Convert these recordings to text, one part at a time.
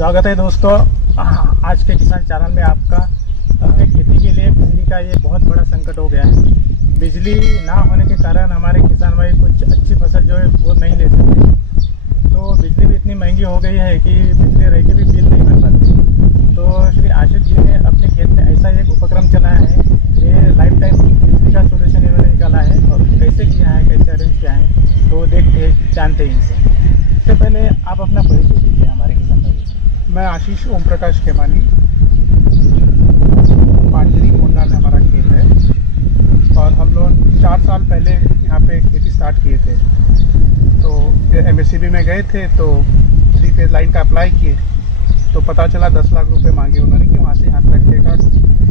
स्वागत है दोस्तों आज के किसान चैनल में आपका। खेती के लिए बिजली का ये बहुत बड़ा संकट हो गया है। बिजली ना होने के कारण हमारे किसान भाई कुछ अच्छी फसल जो है वो नहीं ले सकते। तो बिजली भी इतनी महंगी हो गई है कि बिजली रह के भी बिल नहीं भर पाते। तो श्री आशीष जी ने अपने खेत में ऐसा एक उपक्रम चलाया है। ये लाइफ टाइम बिजली का सोल्यूशन इन्होंने निकाला है और कैसे किया है, कैसे अरेंज किया है, तो देखते जानते हैं इनसे। इससे पहले आप अपना परिचय दीजिए हमारे किसान भाई। मैं आशीष ओम प्रकाश खेमानी, पांचरी कोंडा में हमारा खेत है और हम लोग 4 साल पहले यहाँ पे खेती स्टार्ट किए थे। तो एमएससीबी में गए थे तो 3 फेज लाइन का अप्लाई किए तो पता चला 10 लाख रुपए मांगे उन्होंने कि वहाँ से यहाँ तक का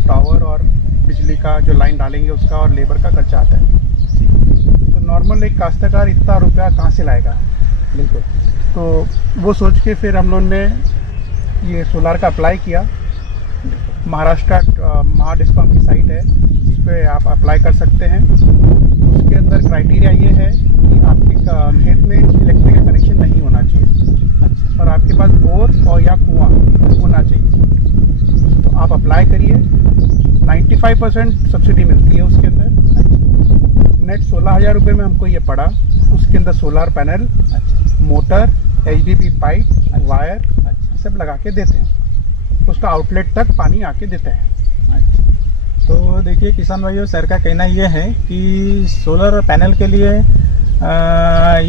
टावर और बिजली का जो लाइन डालेंगे उसका और लेबर का खर्चा आता है। तो नॉर्मल एक काश्तकार इतना रुपया कहाँ से लाएगा। बिल्कुल। तो वो सोच के फिर हम लोगों ने ये सोलार का अप्लाई किया। महाराष्ट्र महाडिस्कॉम की साइट है, उस पर आप अप्लाई कर सकते हैं। उसके अंदर क्राइटेरिया ये है कि आपके खेत में इलेक्ट्रिक का कनेक्शन नहीं होना चाहिए और आपके पास बोर और या कुआं होना चाहिए। तो आप अप्लाई करिए, 95% सब्सिडी मिलती है उसके अंदर। नेट 16,000 रुपये में हमको ये पड़ा। उसके अंदर solar panel, motor, HDPE pipe, wire सब लगा के देते हैं। उसका आउटलेट तक पानी आके देते हैं। तो देखिए किसान भाइयों, सर का कहना ये है कि सोलर पैनल के लिए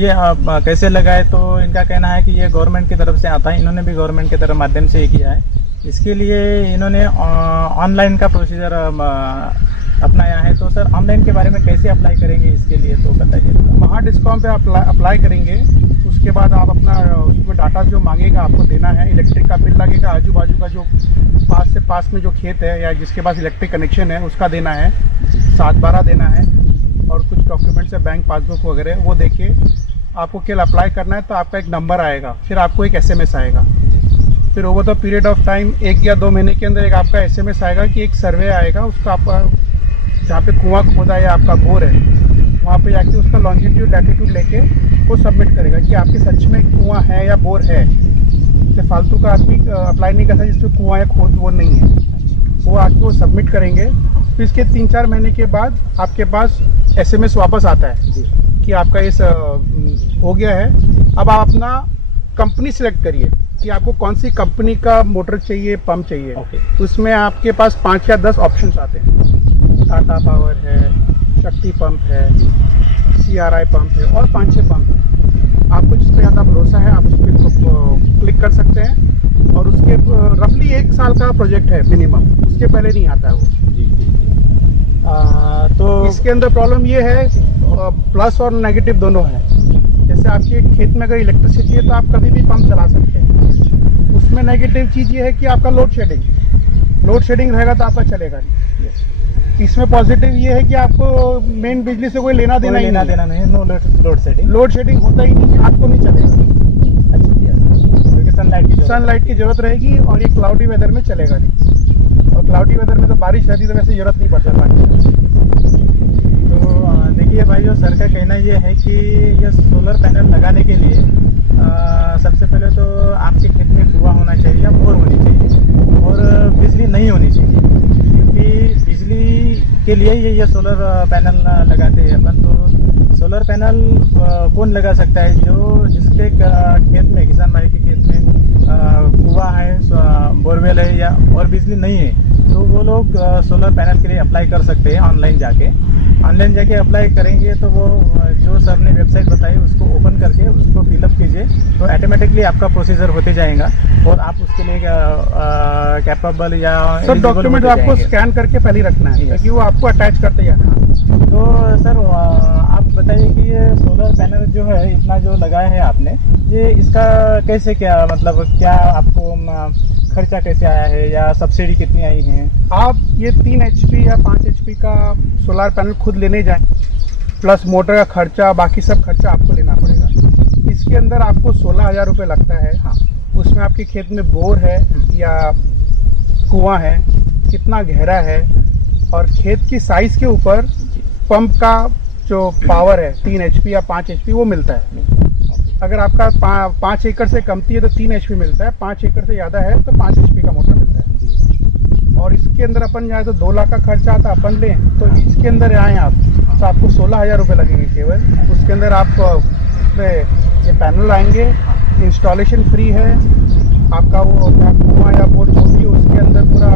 ये आप कैसे लगाए। तो इनका कहना है कि ये गवर्नमेंट की तरफ से आता है। इन्होंने भी गवर्नमेंट की तरफ माध्यम से ही किया है। इसके लिए इन्होंने ऑनलाइन का प्रोसीजर अपनाया है। तो सर ऑनलाइन के बारे में कैसे अप्लाई करेंगे इसके लिए, तो बताइए। महाडिस्कॉम पे अप्लाई करेंगे, उसके बाद आप अपना उसमें डाटा जो मांगेगा आपको देना है। इलेक्ट्रिक का बिल लगेगा, आजू बाजू का जो पास में जो खेत है या जिसके पास इलेक्ट्रिक कनेक्शन है उसका देना है, 7/12 देना है और कुछ डॉक्यूमेंट्स है, बैंक पासबुक वगैरह, वो देके आपको केवल अप्लाई करना है। तो आपका एक नंबर आएगा, फिर आपको एक SMS आएगा। फिर over the period of time 1 या 2 महीने के अंदर एक आपका SMS आएगा कि एक सर्वे आएगा। उसका आपका जहाँ पे कुआं खोदा है या आपका बोर है वहाँ पे जाके उसका लॉन्जिट्यूड लैटिट्यूड लेके वो सबमिट करेगा कि आपके सच में कुआं है या बोर है। जैसे फालतू का आदमी अप्लाई नहीं करता जिसमें कुआं या खोद वो नहीं है, वो आके वो सबमिट करेंगे। फिर इसके 3-4 महीने के बाद आपके पास SMS वापस आता है जी कि आपका इस हो गया है। अब आप अपना कंपनी सिलेक्ट करिए कि आपको कौन सी कंपनी का मोटर चाहिए, पंप चाहिए। उसमें आपके पास 5 या 10 ऑप्शंस आते हैं। टाटा पावर है, शक्ति पंप है, CRI पंप है और 5-6 पंप है। आपको जिस पर ज़्यादा भरोसा है आप उस पर क्लिक कर सकते हैं। और उसके रफली 1 साल का प्रोजेक्ट है मिनिमम, उसके पहले नहीं आता है वो जी। तो इसके अंदर प्रॉब्लम ये है, प्लस और नेगेटिव दोनों है। जैसे आपके खेत में अगर इलेक्ट्रिसिटी है तो आप कभी भी पंप चला सकते हैं। उसमें नेगेटिव चीज़ ये है कि आपका लोड शेडिंग रहेगा तो आपका चलेगा नहीं। इसमें पॉजिटिव ये है कि आपको मेन बिजली से कोई लेना देना नहीं, नो लोड शेडिंग होता ही नहीं है, आपको नहीं चलेगा। क्योंकि सनलाइट की जरूरत रहेगी और ये क्लाउडी वेदर में चलेगा नहीं। और क्लाउडी वेदर में तो बारिश रहती तो वैसे जरूरत नहीं पड़ता पानी। तो देखिए भाइयों, सर का कहना ये है कि ये सोलर पैनल लगाने के लिए सबसे पहले तो आपके खेत में कुआं होना चाहिए या बोर होनी चाहिए और बिजली नहीं होनी चाहिए। क्योंकि बिजली के लिए ये सोलर पैनल लगाते हैं अपन। तो सोलर पैनल कौन लगा सकता है? जिसके खेत में, किसान भाई के खेत में कुआं है, बोरवेल है या और बिजली नहीं है, तो वो लोग सोलर पैनल के लिए अप्लाई कर सकते हैं। ऑनलाइन जाके अप्लाई करेंगे तो वो जो सर ने वेबसाइट बताई उसको ओपन करके उसको फिलअप कीजिए तो ऑटोमेटिकली आपका प्रोसीजर होते जाएगा और आप उसके लिए कैपेबल या सब डॉक्यूमेंट आपको स्कैन करके पहले रखना है ताकि वो आपको अटैच करते जाना। तो सर आप बताइए कि ये सोलर पैनल जो है इतना जो लगाया है आपने, ये इसका कैसे क्या आपको खर्चा कैसे आया है या सब्सिडी कितनी आई है? आप ये 3 HP या 5 HP का सोलार पैनल खुद लेने जाएं, प्लस मोटर का खर्चा, बाकी सब खर्चा आपको लेना पड़ेगा। इसके अंदर आपको 16,000 रुपये लगता है। हाँ, उसमें आपके खेत में बोर है या कुआं है, कितना गहरा है और खेत की साइज़ के ऊपर पंप का जो पावर है 3 HP या 5 HP वो मिलता है। अगर आपका 5 एकड़ से कमती है तो 3 HP मिलता है, 5 एकड़ से ज़्यादा है तो 5 HP का मोटर मिलता है। जी। और इसके अंदर अपन जाए तो 2 लाख का खर्चा आता अपन लें तो इसके अंदर आए आप तो आपको 16,000 रुपये लगेंगे केवल। उसके अंदर आप उसमें ये पैनल आएंगे, इंस्टॉलेशन फ्री है। आपका वो क्या कुआं या बोर जो भी उसके अंदर पूरा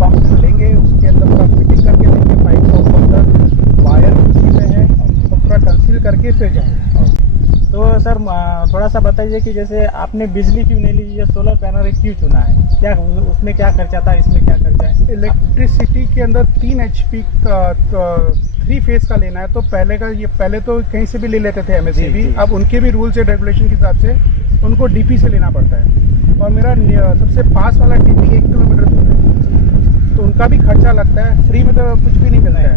पंप लेंगे, उसके अंदर पूरा फिटिंग करके देंगे, पाइप को ऊपर वायर उसी में है तो पूरा कंसील करके फिर जाएंगे। तो सर थोड़ा सा बताइए कि जैसे आपने बिजली क्यों नहीं ली, ये सोलर पैनल क्यों चुना है, क्या उसमें क्या खर्चा था, इसमें क्या खर्चा है? इलेक्ट्रिसिटी के अंदर 3 HP का 3 फेज का लेना है तो पहले तो कहीं से भी ले लेते थे MSCB। जी। अब उनके भी रूल्स एंड रेगुलेशन के हिसाब से उनको DP से लेना पड़ता है और मेरा सबसे पास वाला DP 1 किलोमीटर दूर है तो उनका भी खर्चा लगता है। फ्री में तो कुछ भी नहीं मिलता है,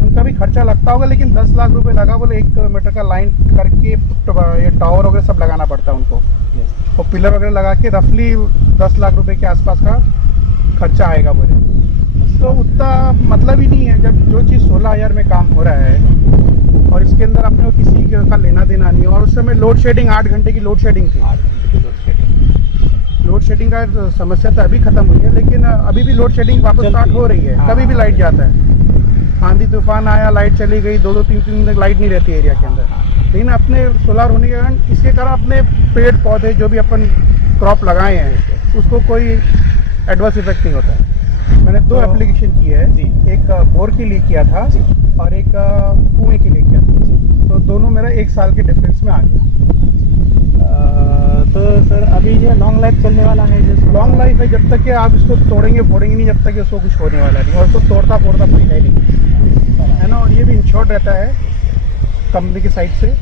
उनका भी खर्चा लगता होगा। लेकिन 10 लाख रुपए लगा बोले 1 किलोमीटर का लाइन करके ये टावर वगैरह सब लगाना पड़ता है उनको और पिलर वगैरह लगा के रफली 10 लाख रुपए के आसपास का खर्चा आएगा बोले। तो उतना मतलब ही नहीं है जब जो चीज़ 16,000 में काम हो रहा है और इसके अंदर अपने को किसी का लेना देना नहीं है। और उस समय लोड शेडिंग 8 घंटे की लोड शेडिंग थी। लोड शेडिंग का समस्या तो अभी खत्म हुई है लेकिन अभी भी लोड शेडिंग वापस स्टार्ट हो रही है। कभी भी लाइट जाता है, आंधी तूफान आया लाइट चली गई, 2-2 3-3 दिन तक लाइट नहीं रहती एरिया के अंदर। लेकिन अपने सोलार होने के कारण इसके कारण अपने पेड़ पौधे जो भी अपन क्रॉप लगाए हैं उसको कोई एडवर्स इफेक्ट नहीं होता है। मैंने 2 एप्लीकेशन की है जी, एक बोर के लिए किया था जी और एक कुएं के लिए किया था जी। तो दोनों मेरा 1 साल के डिफरेंस में आ गया। तो सर अभी ये लॉन्ग लाइफ चलने वाला है? जो लॉन्ग लाइफ है जब तक कि आप इसको तोड़ेंगे फोड़ेंगे नहीं, जब तक कि उसको कुछ होने वाला नहीं और उसको तोड़ता फोड़ता कोई है नहीं, है ना। और ये भी इंश्योर्ड रहता है कंपनी की साइड से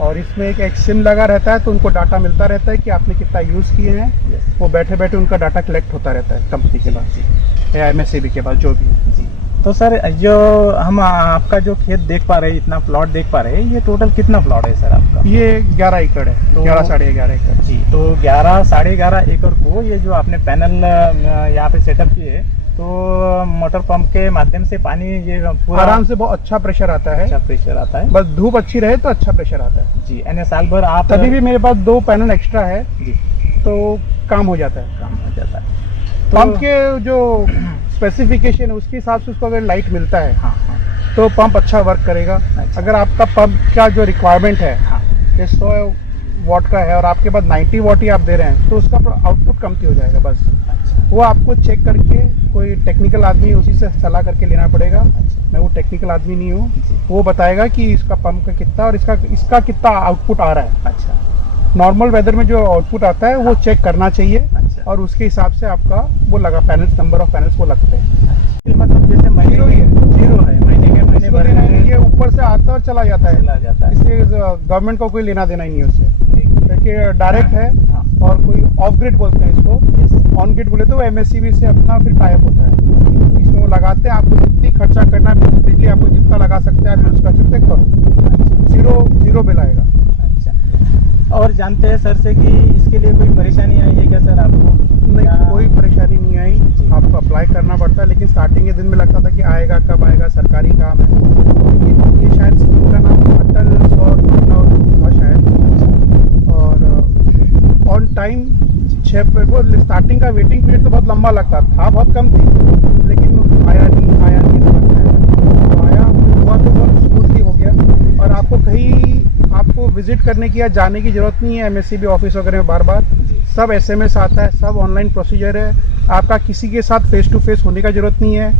और इसमें एक सिम लगा रहता है तो उनको डाटा मिलता रहता है कि आपने कितना यूज़ किए हैं। वो बैठे बैठे उनका डाटा कलेक्ट होता रहता है कंपनी के पास या MSCB के पास जो भी है। तो सर जो हम आपका जो खेत देख पा रहे हैं, इतना प्लॉट देख पा रहे हैं, ये टोटल कितना प्लॉट है सर आपका? ये 11 एकड़ है, 11 साढ़े 11 एकड़ जी। तो 11 साढ़े 11 एकड़ को ये जो आपने पैनल यहाँ पे सेटअप किए तो मोटर पंप के माध्यम से पानी ये पूरा आराम से बहुत अच्छा प्रेशर आता है। अच्छा प्रेशर आता है, बस धूप अच्छी रहे तो अच्छा प्रेशर आता है जी। यानी साल भर आप तभी भी मेरे पास 2 पैनल एक्स्ट्रा है जी तो काम हो जाता है। काम हो जाता है। पंप के जो स्पेसिफिकेशन है उसके हिसाब से उसको अगर लाइट मिलता है हाँ हाँ तो पंप अच्छा वर्क करेगा। अच्छा। अगर आपका पंप का जो रिक्वायरमेंट है हाँ ये 100 वाट का है और आपके पास 90 वाट ही आप दे रहे हैं तो उसका आउटपुट कमती हो जाएगा। बस अच्छा वो आपको चेक करके कोई टेक्निकल आदमी उसी से सलाह करके लेना पड़ेगा। मैं वो टेक्निकल आदमी नहीं हूँ, वो बताएगा कि इसका पंप का कितना और इसका कितना आउटपुट आ रहा है। अच्छा। नॉर्मल वेदर में जो आउटपुट आता है वो चेक करना चाहिए अच्छा। और उसके हिसाब से आपका वो लगा पैनल्स, नंबर ऑफ पैनल्स वो लगते हैं। मतलब जैसे जीरो ही है, जीरो है, महीने के महीने इसको देना नहीं, ये ऊपर से आता और चला जाता है। चला जाता है। इससे गवर्नमेंट को कोई लेना देना ही नहीं उससे, क्योंकि डायरेक्ट है हाँ। और कोई ऑफ ग्रिड बोलते हैं इसको। ऑन ग्रिड बोले तो वो MSCB से अपना फिर टाइप होता है। इसमें वो लगाते हैं, आपको जितनी खर्चा करना है बिजली आपको जितना लगा सकते हैं आप यूज कर सकते हैं, करो। जीरो बिल आएगा। अच्छा। और जानते हैं सर से कि इसके लिए कोई परेशानी आई है क्या सर आपको? नहीं, कोई परेशानी नहीं आई। आपको अप्लाई करना पड़ता है, लेकिन स्टार्टिंग के दिन में लगता था कि आएगा कब आएगा, सरकारी काम है। लेकिन ये शायद स्कीम का नाम अटल सौर योजना था शायद, और ऑन टाइम 6 वो स्टार्टिंग का वेटिंग पीरियड तो बहुत लंबा लगता था, बहुत कम थी, लेकिन आया नहीं तो लगता है। तो आया हुआ तो बहुत स्मूथली हो गया और आपको कहीं आपको विजिट करने की या जाने की जरूरत नहीं है MSCB ऑफिस वगैरह में बार सब SMS आता है, सब ऑनलाइन प्रोसीजर है। आपका किसी के साथ फेस टू फेस होने का जरूरत नहीं है,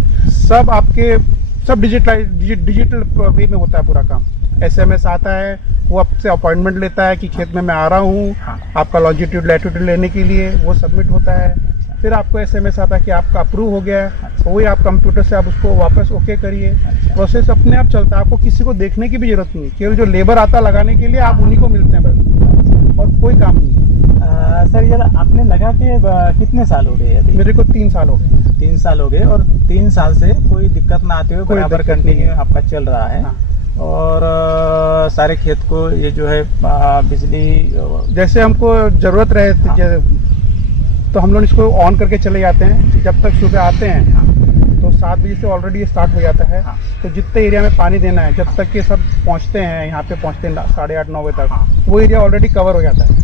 सब डिजिटल वे में होता है पूरा काम। SMS आता है, वो आपसे अपॉइंटमेंट लेता है कि खेत में मैं आ रहा हूँ, आपका लॉन्जिट्यूड लैटिट्यूड लेने के लिए वो सबमिट होता है। फिर आपको SMS आता है कि आपका अप्रूव हो गया है, वही आप कंप्यूटर से आप उसको वापस ओके करिए। प्रोसेस अपने आप चलता है, आपको किसी को देखने की भी जरूरत नहीं है। केवल जो लेबर आता है लगाने के लिए आप उन्हीं को मिलते हैं बस, और कोई काम नहीं है। सर ये आपने लगा के कितने साल हो गए अभी? मेरे को 3 साल हो गए। 3 साल हो गए और 3 साल से कोई दिक्कत ना आते हुए बराबर कंटिन्यू आपका चल रहा है। हाँ। और सारे खेत को ये जो है बिजली जैसे हमको जरूरत रहे तो हम लोग इसको ऑन करके चले जाते हैं। जब तक सुबह आते हैं तो 7 बजे से ऑलरेडी स्टार्ट हो जाता है। हाँ। तो जितने एरिया में पानी देना है, जब तक के सब पहुंचते हैं यहाँ पे, पहुंचते हैं 8:30-9 बजे तक, हाँ। वो एरिया ऑलरेडी कवर हो जाता है।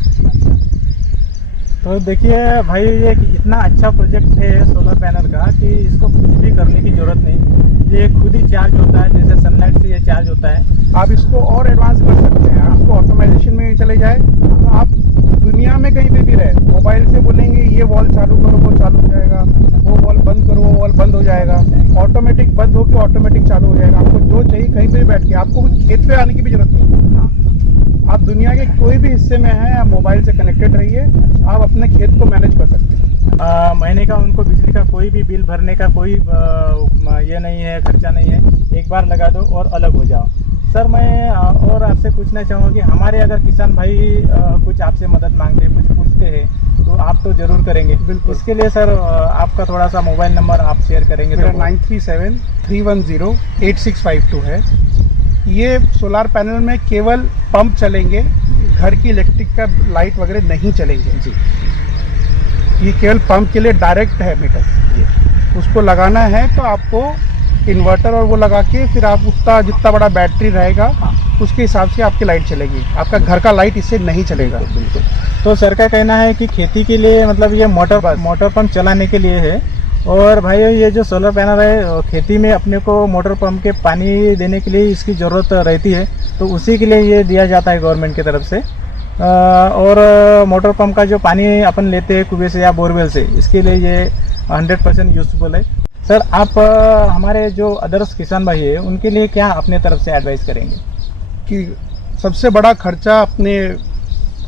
तो देखिए भाई, ये इतना अच्छा प्रोजेक्ट है सोलर पैनल का कि इसको कुछ भी करने की ज़रूरत नहीं, ये खुद ही चार्ज होता है, जैसे सनलाइट से ये चार्ज होता है। आप इसको और एडवांस कर सकते हैं, आप इसको ऑटोमाइजेशन में चले जाए तो आप दुनिया में कहीं पे भी रहे, मोबाइल से बोलेंगे ये वॉल चालू करो, वो चालू हो जाएगा, वो वॉल बंद करो, वो वॉल बंद हो जाएगा, ऑटोमेटिक बंद होकर ऑटोमेटिक चालू हो जाएगा। आपको जो चाहिए कहीं पे भी बैठ के, आपको खेत पे आने की भी जरूरत नहीं है। आप दुनिया के कोई भी हिस्से में हैं, आप मोबाइल से कनेक्टेड रहिए, आप अपने खेत को मैनेज कर सकते हैं। महीने का उनको बिजली का कोई भी बिल भरने का कोई ये नहीं है, खर्चा नहीं है, एक बार लगा दो और अलग हो जाओ। सर मैं और आपसे पूछना चाहूँगा कि हमारे अगर किसान भाई कुछ आपसे मदद मांगते हैं, कुछ पूछते हैं, तो आप तो ज़रूर करेंगे। बिल्कुल। इसके लिए सर आपका थोड़ा सा मोबाइल नंबर आप शेयर करेंगे? मेरा तो 9373108652 है। ये सोलार पैनल में केवल पंप चलेंगे, घर की इलेक्ट्रिक का लाइट वगैरह नहीं चलेंगे जी। ये केवल पंप के लिए डायरेक्ट है मीटर। उसको लगाना है तो आपको इन्वर्टर और वो लगा के फिर आप उसका जितना बड़ा बैटरी रहेगा उसके हिसाब से आपकी लाइट चलेगी। आपका घर का लाइट इससे नहीं चलेगा। बिल्कुल। तो सर का कहना है कि खेती के लिए मतलब ये मोटर पंप चलाने के लिए है। और भाई ये जो सोलर पैनल है, खेती में अपने को मोटर पंप के पानी देने के लिए इसकी ज़रूरत रहती है, तो उसी के लिए ये दिया जाता है गवर्नमेंट की तरफ से। और मोटर पंप का जो पानी अपन लेते हैं कुएं से या बोरवेल से, इसके लिए ये 100% यूजफुल है। सर आप हमारे जो अदर्स किसान भाई है उनके लिए क्या अपने तरफ से एडवाइस करेंगे? कि सबसे बड़ा खर्चा अपने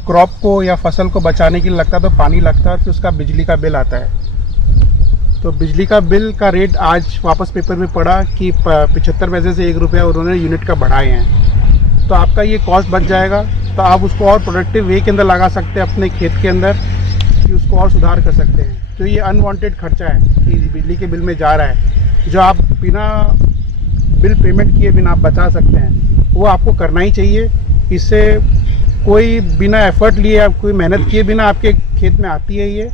क्रॉप को या फसल को बचाने के लिए लगता है तो पानी लगता है, फिर उसका बिजली का बिल आता है। तो बिजली का बिल का रेट आज वापस पेपर में पड़ा कि 75 पैसे से 1 रुपया उन्होंने यूनिट का बढ़ाए हैं। तो आपका ये कॉस्ट बच जाएगा, तो आप उसको और प्रोडक्टिव वे के अंदर लगा सकते हैं अपने खेत के अंदर, कि उसको और सुधार कर सकते हैं। तो ये अनवांटेड खर्चा है कि बिजली के बिल में जा रहा है, जो आप बिना बिल पेमेंट किए बिना आप बचा सकते हैं, वो आपको करना ही चाहिए। इससे कोई बिना एफर्ट लिए, आप कोई मेहनत किए बिना आपके खेत में आती है ये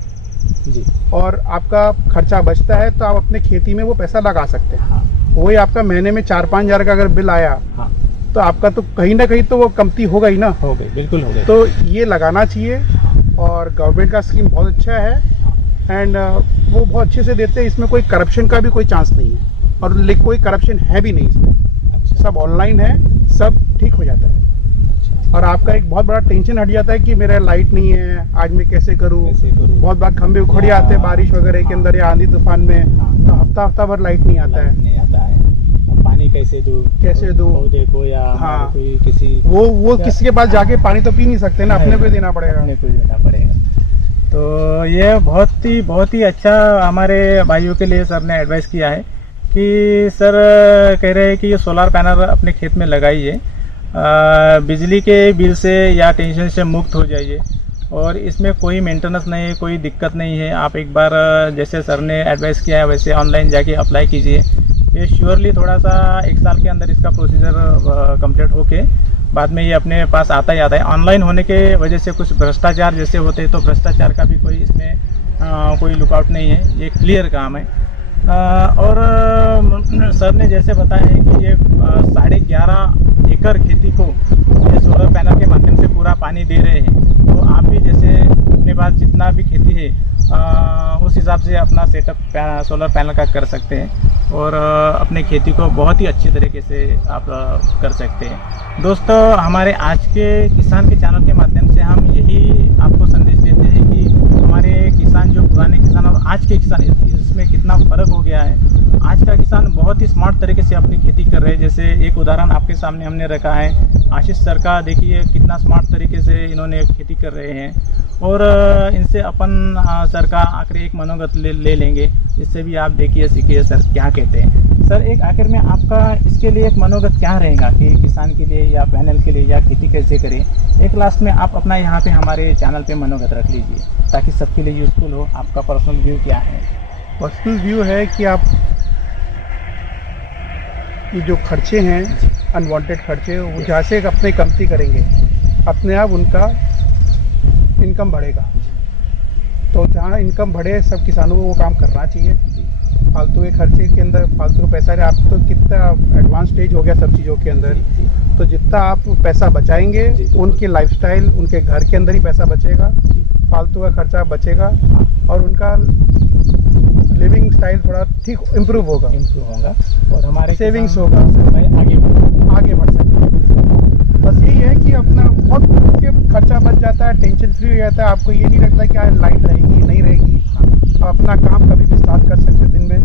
जी। और आपका खर्चा बचता है, तो आप अपने खेती में वो पैसा लगा सकते हैं। हाँ। वही आपका महीने में 4-5 हज़ार का अगर बिल आया, हाँ। तो आपका तो कहीं ना कहीं तो वो कमती होगा ही ना। हो गई, बिल्कुल हो गई। तो ये लगाना चाहिए और गवर्नमेंट का स्कीम बहुत अच्छा है एंड वो बहुत अच्छे से देते हैं। इसमें कोई करप्शन का भी कोई चांस नहीं है और कोई करप्शन है भी नहीं इसमें। अच्छा। सब ऑनलाइन है, सब ठीक हो जाता है और आपका एक बहुत बड़ा टेंशन हट जाता है कि मेरा लाइट नहीं है, आज मैं कैसे करूं। बहुत बार खंभे उखड़ जाते हैं बारिश वगैरह के अंदर या आंधी तूफान में, तो हफ्ता भर लाइट नहीं आता है। नहीं आता है। पानी कैसे दूं पौधे को या हाँ। कोई किसी वो किसी के पास जाके पानी तो पी नहीं सकते ना, अपने को ही देना पड़ेगा। अपने को देना पड़ेगा। तो ये बहुत ही अच्छा हमारे भाइयों के लिए सर ने एडवाइस किया है कि सर कह रहे हैं कि ये सोलर पैनल अपने खेत में लगाइए, बिजली के बिल से या टेंशन से मुक्त हो जाइए और इसमें कोई मेंटेनेंस नहीं है, कोई दिक्कत नहीं है। आप एक बार जैसे सर ने एडवाइस किया है वैसे ऑनलाइन जाके अप्लाई कीजिए। ये श्योरली थोड़ा सा 1 साल के अंदर इसका प्रोसीजर कंप्लीट होके बाद में ये अपने पास आता ही आता है। ऑनलाइन होने के वजह से कुछ भ्रष्टाचार जैसे होते हैं, तो भ्रष्टाचार का भी कोई इसमें कोई लुकआउट नहीं है, ये क्लियर काम है। और सर ने जैसे बताया है कि ये 11.5 एकड़ खेती को ये सोलर पैनल के माध्यम से पूरा पानी दे रहे हैं। तो आप भी जैसे अपने पास जितना भी खेती है उस हिसाब से अपना सेटअप सोलर पैनल का कर सकते हैं और अपने खेती को बहुत ही अच्छी तरीके से आप कर सकते हैं। दोस्तों, हमारे आज के किसान के चैनल के माध्यम से हम यही आपको संदेश देते हैं कि हमारे किसान जो पुराने किसान और आज के किसान, इसमें कितना फ़र्क हो गया है। आज का किसान बहुत ही स्मार्ट तरीके से अपनी खेती कर रहे हैं। जैसे एक उदाहरण आपके सामने हमने रखा है, आशीष सर का, देखिए कितना स्मार्ट तरीके से इन्होंने खेती कर रहे हैं और इनसे अपन सर का आखिरी एक मनोगत ले लेंगे। इससे भी आप देखिए सीखिए सर क्या कहते हैं। सर एक आखिर में आपका इसके लिए एक मनोगत क्या रहेगा कि किसान के लिए या पैनल के लिए या खेती कैसे करें? एक लास्ट में आप अपना यहाँ पे हमारे चैनल पे मनोगत रख लीजिए ताकि सबके लिए यूज़फुल हो। आपका पर्सनल व्यू क्या है? पर्सनल व्यू है कि आप ये जो खर्चे हैं अनवांटेड खर्चे, वो जैसे अपने कमती करेंगे अपने आप उनका इनकम बढ़ेगा। तो जहाँ इनकम बढ़े सब किसानों को वो काम करना चाहिए। फालतू के खर्चे के अंदर फालतू का पैसा आप तो कितना एडवांस स्टेज हो गया सब चीज़ों के अंदर। तो जितना आप पैसा बचाएंगे उनके लाइफस्टाइल उनके घर के अंदर ही पैसा बचेगा, फालतू का खर्चा बचेगा और उनका लिविंग स्टाइल थोड़ा ठीक इम्प्रूव होगा और हमारे सेविंग्स किसान होगा, भाई आगे बढ़ सके। बस यही है कि अपना बहुत के खर्चा बच जाता है, टेंशन फ्री हो जाता है। आपको ये नहीं लगता कि आज लाइट रहेगी नहीं रहेगी, आप अपना काम कभी भी स्टार्ट कर सकते हैं दिन में,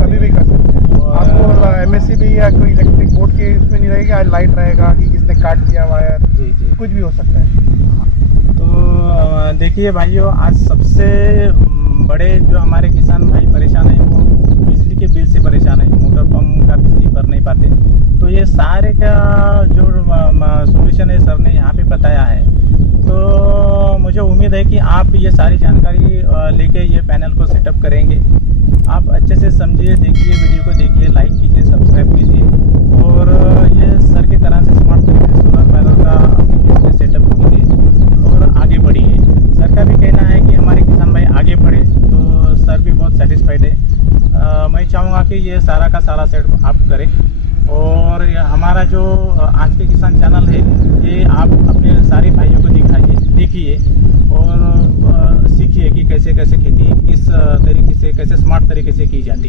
कभी भी कर सकते हैं। आपको MSC भी या कोई इलेक्ट्रिक बोर्ड के इसमें नहीं रहेगा आज लाइट रहेगा कि किसने काट दिया वायर, कुछ भी हो सकता है। तो देखिए भाइयों, आज सबसे बड़े जो हमारे किसान भाई परेशान हैं वो बिजली के बिल से परेशान है, मोटर पंप का बिजली भर नहीं पाते। तो ये सारे का जो सॉल्यूशन है सर ने यहाँ पे बताया है। तो मुझे उम्मीद है कि आप ये सारी जानकारी लेके ये पैनल को सेटअप करेंगे। आप अच्छे से समझिए, देखिए वीडियो को, देखिए, लाइक कीजिए, सब्सक्राइब कीजिए और ये सर की तरह से स्मार्ट तरीके से सोलर पैनल का अपने खेत में सेटअप कीजिए और आगे बढ़िए। सर का भी कहना है कि हमारे किसान भाई आगे बढ़े, तो सर भी बहुत सेटिस्फाइड है। मैं चाहूँगा कि ये सारा का सारा सेटअप आप करें और हमारा जो आज के किसान चैनल है ये आप अपने सारे भाइयों को दिखाइए, देखिए और सीखिए कि कैसे कैसे खेती किस तरीके से, कैसे स्मार्ट तरीके से की जाती है।